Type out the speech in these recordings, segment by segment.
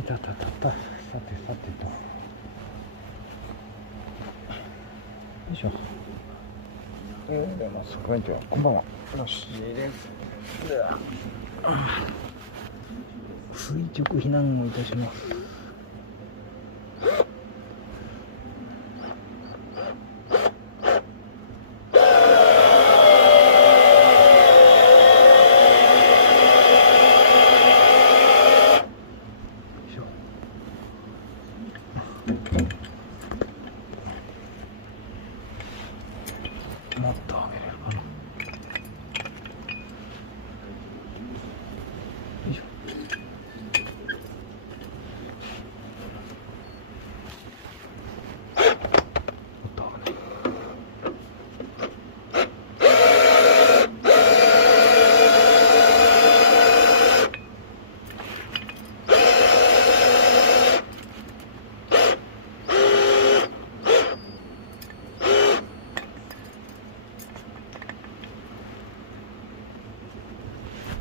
いたたたた。さてさてと。よいしょ。こんにちは。こんばんは。よしです。垂直避難をいたします。もっと上げれるかな。よいしょ。もっと上げる。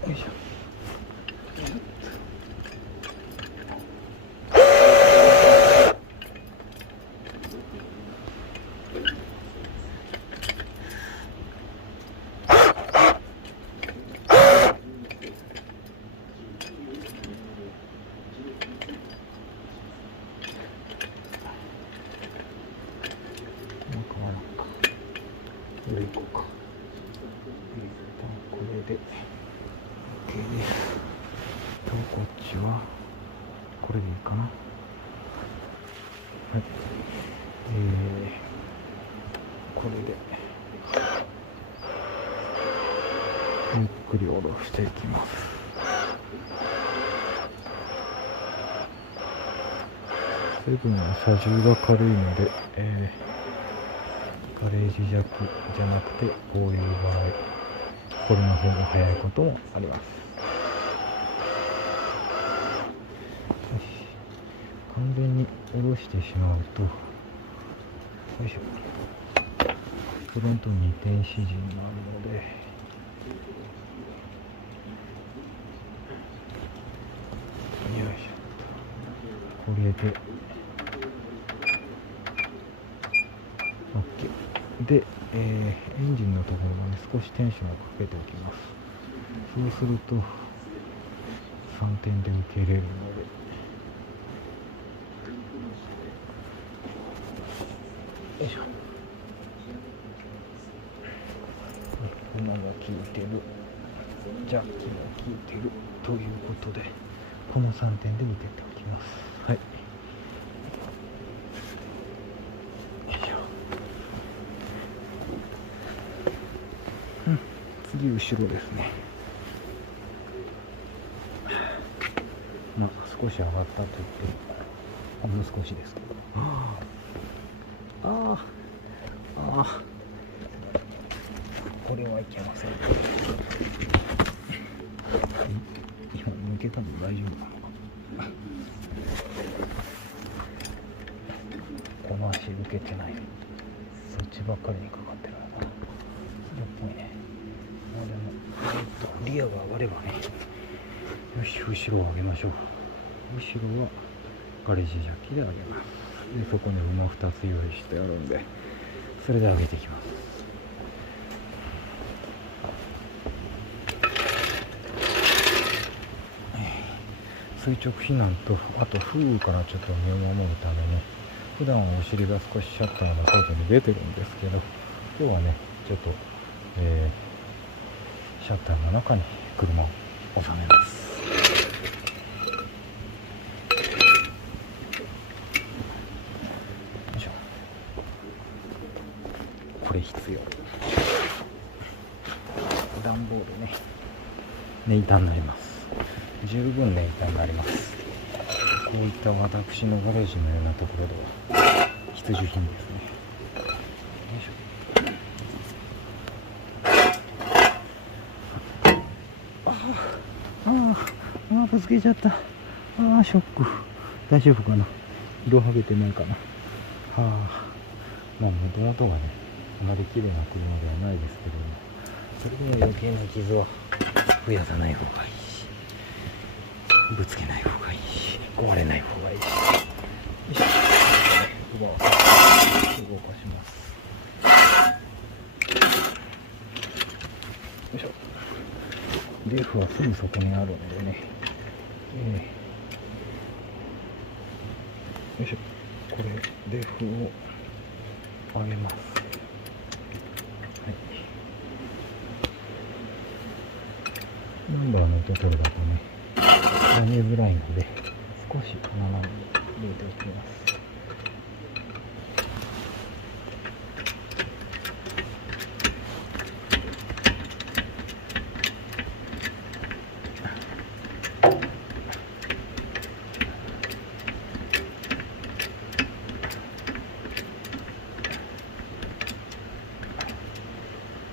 よいしょ。これいこうか。これで OK です。とこっちはこれでいいかな。はい。これでゆっくり下ろしていきます。セブンは車重が軽いので、ガレージジャックじゃなくてこういう場合これの方が早いこともあります。完全に下ろしてしまうと、よいしょ、フロントに電子陣があるので、よいしょ、これで OK で、エンジンのところまで少しテンションをかけておきます。そうすると3点で受けれるので、よいしょ。粉も効いてる、ジャッキも効いてるということで、この3点で受けておきます。はい。次後ろですね。まあ少し上がったと言っても、もう少しですけど、これはいけません。今抜けたの大丈夫なのか。この足受けてない。そっちばっかりにかかってるのかな。それっぽいね。リアが上がればね。よし、後ろを上げましょう。後ろはガレージジャッキで上げます。で、そこに馬2つ用意してあるんで、それで上げていきます。垂直避難と、あと風雨からちょっと身を守るために、普段はお尻が少しシャッターの外に出てるんですけど、今日はね、ちょっと、シャッターの中に車を収めます。よいしょ。これ必要。段ボールね、ネイターになります。十分ネイターになります。こういった私のガレージのようなところでは必需品ですね。よいしょ。ぶつけちゃった。ショック。大丈夫かな。色はげてないかな。まあもともとがね、あまり綺麗な車ではないですけども、それでも余計な傷は増やさない方がいいし、ぶつけない方がいいし。壊れない方がいいし、よいしょ、動かします。よいしょ。レフはすぐそこにあるんでね、よいしょ。これレフを上げます。はい。ナンバーの音取るだとね、見えづらいので、少し斜めに入れておきます。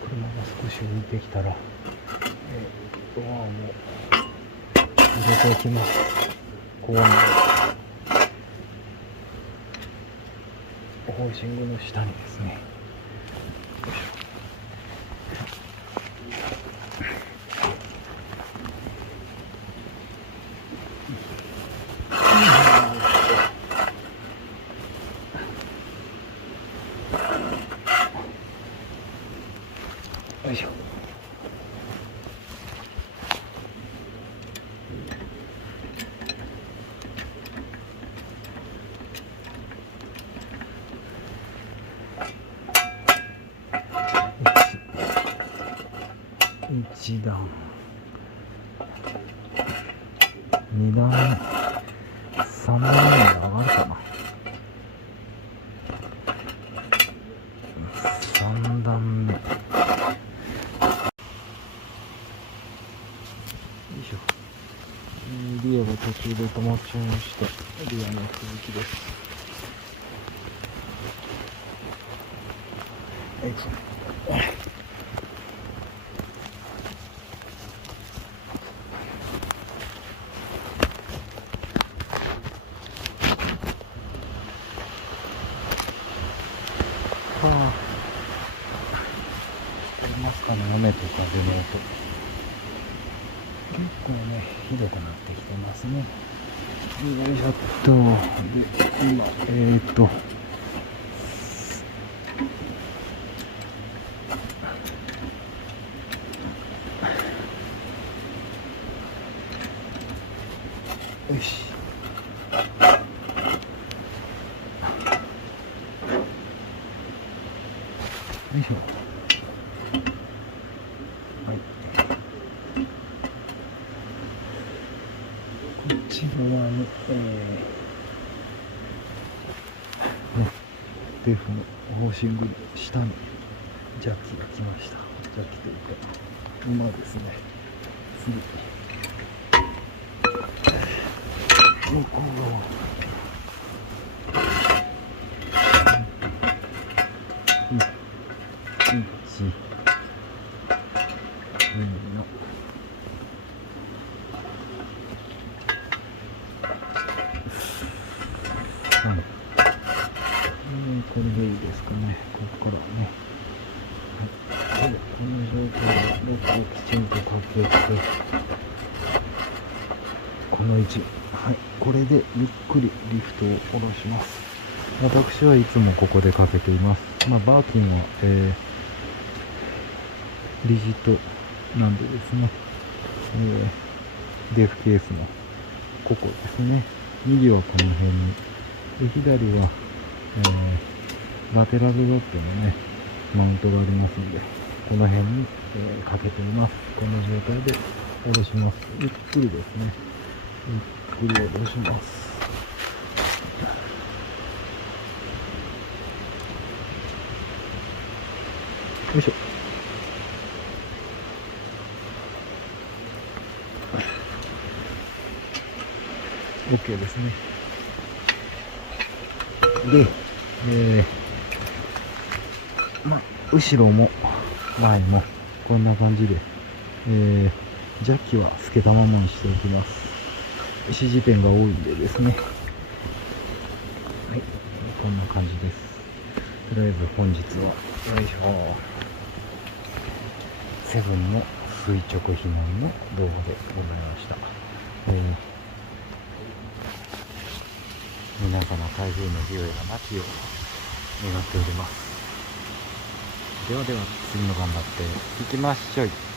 車が少し浮いてきたら、ドアも入れておきます。こうホーシングの下にですね、よいしょ。よいしょ。1段、2段、3段目まで上がるかな。3段目。よいしょ。リアが途中で止まっちゃいました。リアの続きです。よいしょ。ありますかね、雨と風の音。結構ね、ひどくなってきてますね。よいしょっと。で、今、よし。よいしょ。はい。こっち側に、デフのホーシングの下にジャッキが来ました。ジャッキというか、馬ですね。次。向こう側。1、2の。これでいいですかね。ここからね。はい、この状態でレッドをきちんとかけて、この位置。はい、これでゆっくりリフトを下ろします。私はいつもここでかけています。バーキンは、リジットなんでですね、デフケースのここですね。右はこの辺に。で、左は、ラテラルドットのね、マウントがありますので、この辺に、かけています。この状態で下ろします。ゆっくりですね。ゆっくり下ろします。よいしょ。OK ですね。で、後ろも前もこんな感じで、ジャッキは透けたままにしておきます。指示ペンが多いんでですね。はい、こんな感じです。とりあえず本日は、よいしょ、セブンの垂直避難の動画でございました。台風の被害がなきよう願っております。ではでは次も頑張っていきましょう。